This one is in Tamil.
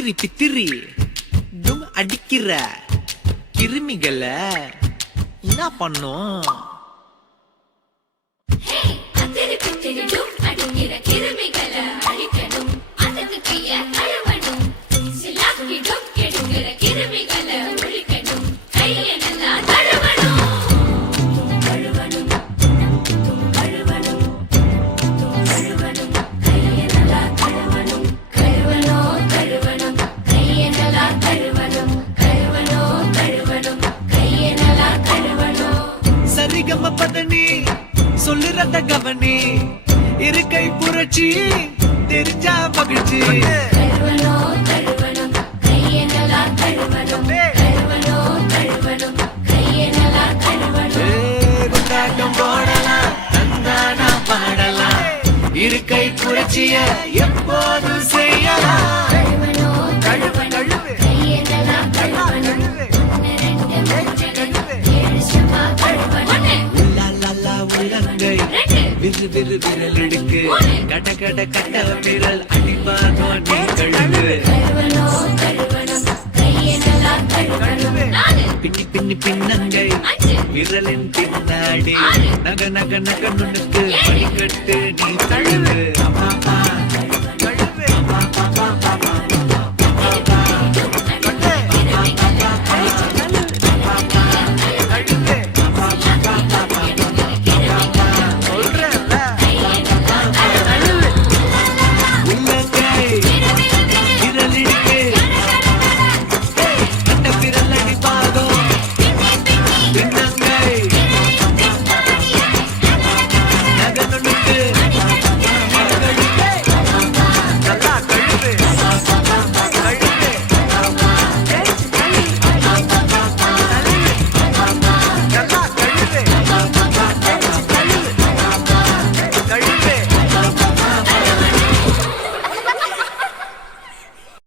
பித்திரி பித்திரி டும் அடிக்கிற கிருமிகளை என்ன பண்ணும்? சரிகம பதனி சொல்லுறத கவனி இருக்கை புரட்சி தெரிஞ்சா மகிழ்ச்சி கொண்டாட்டம் போடலாம் தந்தானா பாடலாம் இருக்கை புரட்சிய எப்போது செய்யலாம் கழுவு கழுவு உள்ளங்கை விரு விரு விரல் எடுக்கு கட கட கட்ட விரல் அடிப்பானோ நீ கழுவு பின்னி பின்னி பின்னங்கை விரலின் பின்னாடி நக நக நக நுணுக்கு மணிக்கட்டு நீ தழுவு அம்மா